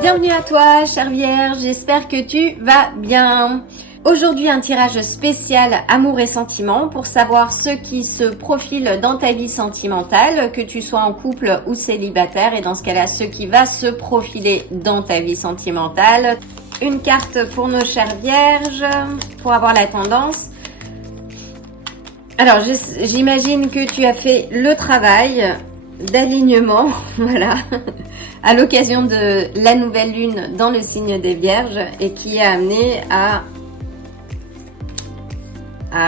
Bienvenue à toi, chère Vierge, j'espère que tu vas bien. Aujourd'hui, un tirage spécial amour et sentiments pour savoir ce qui se profile dans ta vie sentimentale, que tu sois en couple ou célibataire, et dans ce cas-là, ce qui va se profiler dans ta vie sentimentale. Une carte pour nos chères Vierges, pour avoir la tendance. Alors, j'imagine que tu as fait le travail d'alignement, voilà, à l'occasion de la nouvelle lune dans le signe des Vierges et qui a amené à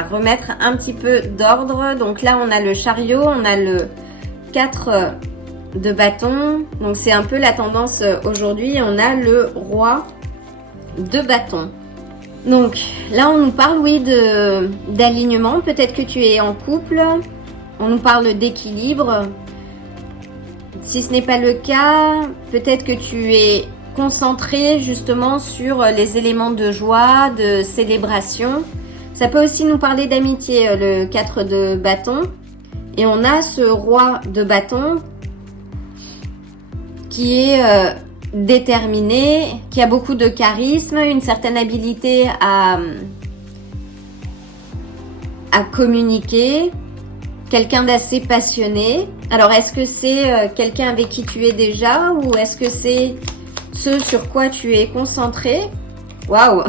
remettre un petit peu d'ordre. Donc là, on a le chariot, on a le 4 de bâton. Donc c'est un peu la tendance aujourd'hui. On a le roi de bâton. Donc là, on nous parle, oui, d'alignement. Peut-être que tu es en couple. On nous parle d'équilibre. Si ce n'est pas le cas, peut-être que tu es concentré justement sur les éléments de joie, de célébration. Ça peut aussi nous parler d'amitié, le 4 de bâton. Et on a ce roi de bâton qui est déterminé, qui a beaucoup de charisme, une certaine habilité à communiquer. Quelqu'un d'assez passionné. Alors, est-ce que c'est quelqu'un avec qui tu es déjà ou est-ce que c'est ce sur quoi tu es concentré? Waouh!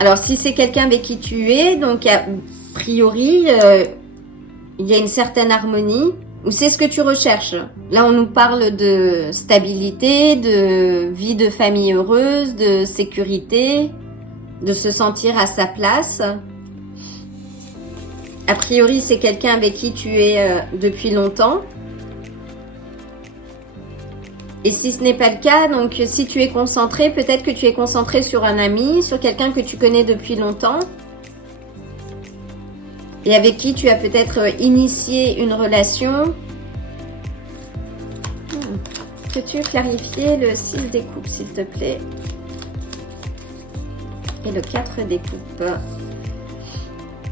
Alors, si c'est quelqu'un avec qui tu es, donc a priori, il y a une certaine harmonie ou c'est ce que tu recherches. Là, on nous parle de stabilité, de vie de famille heureuse, de sécurité, de se sentir à sa place. A priori, c'est quelqu'un avec qui tu es depuis longtemps. Et si ce n'est pas le cas, donc si tu es concentré, peut-être que tu es concentré sur un ami, sur quelqu'un que tu connais depuis longtemps. Et avec qui tu as peut-être initié une relation. Peux-tu clarifier le 6 des coupes, s'il te plaît? Et le 4 des coupes.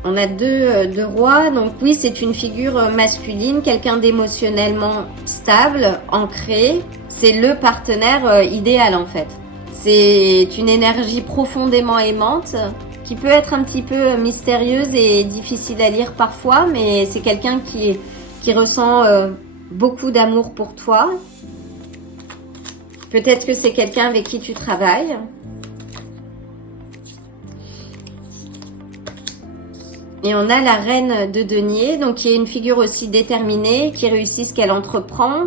On a deux rois, donc oui, c'est une figure masculine, quelqu'un d'émotionnellement stable, ancré. C'est le partenaire idéal en fait. C'est une énergie profondément aimante qui peut être un petit peu mystérieuse et difficile à lire parfois, mais c'est quelqu'un qui ressent beaucoup d'amour pour toi. Peut-être que c'est quelqu'un avec qui tu travailles. Et on a la reine de denier, donc qui est une figure aussi déterminée, qui réussit ce qu'elle entreprend,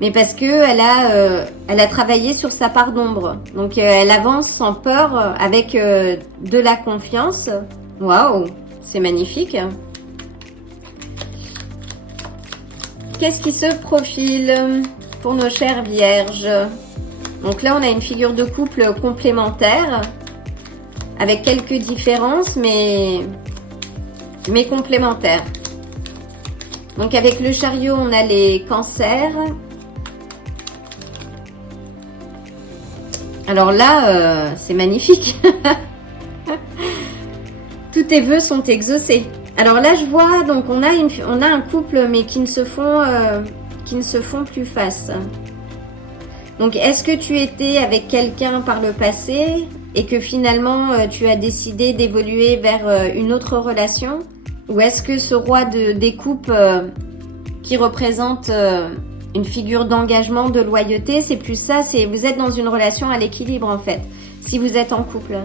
mais parce que elle a travaillé sur sa part d'ombre. Donc elle avance sans peur, avec de la confiance. Waouh, c'est magnifique. Qu'est-ce qui se profile pour nos chères vierges? Donc là, on a une figure de couple complémentaire, avec quelques différences, mais complémentaires. Donc avec le chariot, on a les cancers. Alors là, c'est magnifique. Tous tes vœux sont exaucés. Alors là, je vois, donc on a un couple, mais qui ne se font plus face. Donc est-ce que tu étais avec quelqu'un par le passé et que finalement tu as décidé d'évoluer vers une autre relation? Ou est-ce que ce roi des coupes qui représente une figure d'engagement, de loyauté, c'est plus ça, c'est vous êtes dans une relation à l'équilibre en fait, si vous êtes en couple.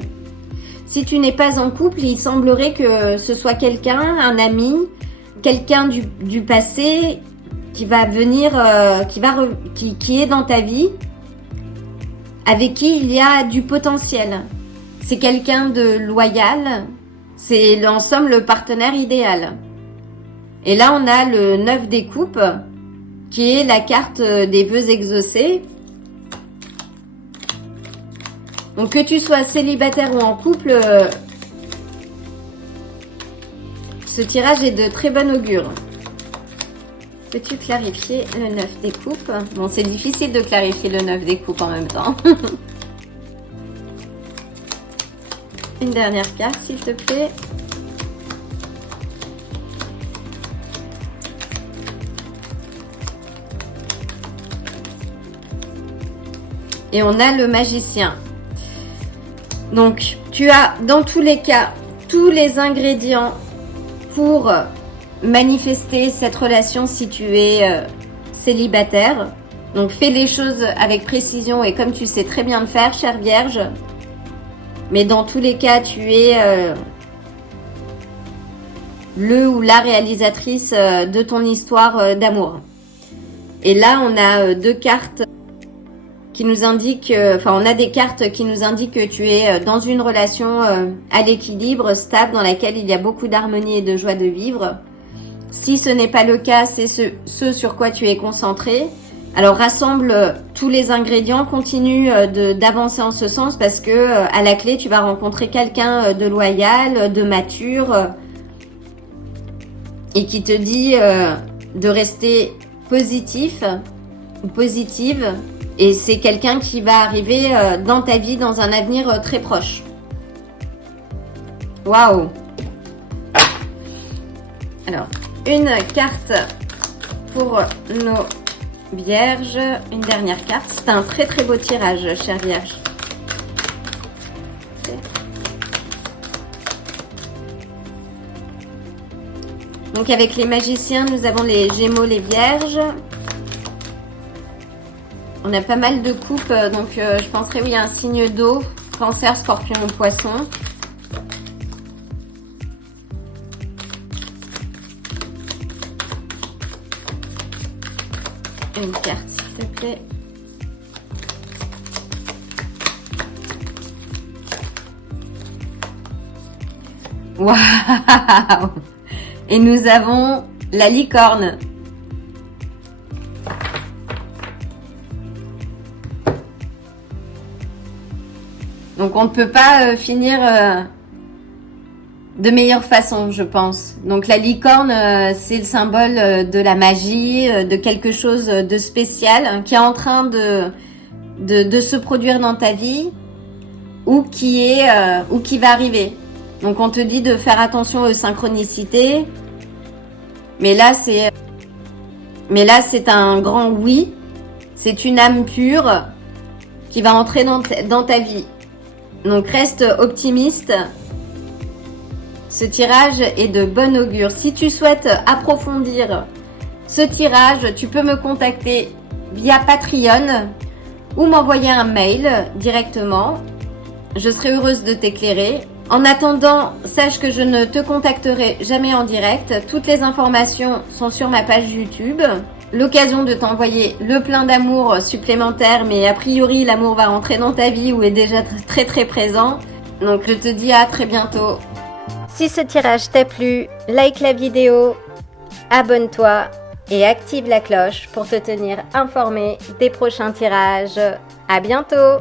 Si tu n'es pas en couple, il semblerait que ce soit quelqu'un, un ami, quelqu'un du passé qui va venir, qui est dans ta vie, avec qui il y a du potentiel. C'est quelqu'un de loyal. C'est en somme le partenaire idéal. Et là, on a le 9 des coupes, qui est la carte des vœux exaucés. Donc que tu sois célibataire ou en couple, ce tirage est de très bon augure. Peux-tu clarifier le 9 des coupes? Bon, c'est difficile de clarifier le 9 des coupes en même temps. Une dernière carte, s'il te plaît. Et on a le magicien. Donc, tu as dans tous les cas tous les ingrédients pour manifester cette relation si tu es célibataire. Donc, fais les choses avec précision et comme tu sais très bien le faire, chère Vierge. Mais dans tous les cas, tu es le ou la réalisatrice de ton histoire d'amour. Et là, on a deux cartes qui nous indiquent, on a des cartes qui nous indiquent que tu es dans une relation à l'équilibre, stable, dans laquelle il y a beaucoup d'harmonie et de joie de vivre. Si ce n'est pas le cas, c'est ce sur quoi tu es concentré. Alors rassemble tous les ingrédients, continue d'avancer en ce sens parce que à la clé, tu vas rencontrer quelqu'un de loyal, de mature et qui te dit de rester positif ou positive. Et c'est quelqu'un qui va arriver dans ta vie dans un avenir très proche. Waouh! Alors, une carte pour nos vierges. Une dernière carte. C'est un très très beau tirage, chère vierge. Donc avec les magiciens, nous avons les gémeaux, les vierges. On a pas mal de coupes, donc je penserais oui à un signe d'eau, cancer, scorpion ou poisson. Une carte s'il te plaît. Waouh! Et nous avons la licorne. Donc on ne peut pas finir de meilleure façon, je pense. Donc la licorne, c'est le symbole de la magie, de quelque chose de spécial qui est en train de se produire dans ta vie ou qui va arriver. Donc on te dit de faire attention aux synchronicités. Mais là c'est un grand oui. C'est une âme pure qui va entrer dans ta vie. Donc reste optimiste. Ce tirage est de bon augure. Si tu souhaites approfondir ce tirage, tu peux me contacter via Patreon ou m'envoyer un mail directement. Je serai heureuse de t'éclairer. En attendant, sache que je ne te contacterai jamais en direct. Toutes les informations sont sur ma page YouTube. L'occasion de t'envoyer le plein d'amour supplémentaire, mais a priori l'amour va rentrer dans ta vie ou est déjà très très présent. Donc je te dis à très bientôt. Si ce tirage t'a plu, like la vidéo, abonne-toi et active la cloche pour te tenir informé des prochains tirages. À bientôt!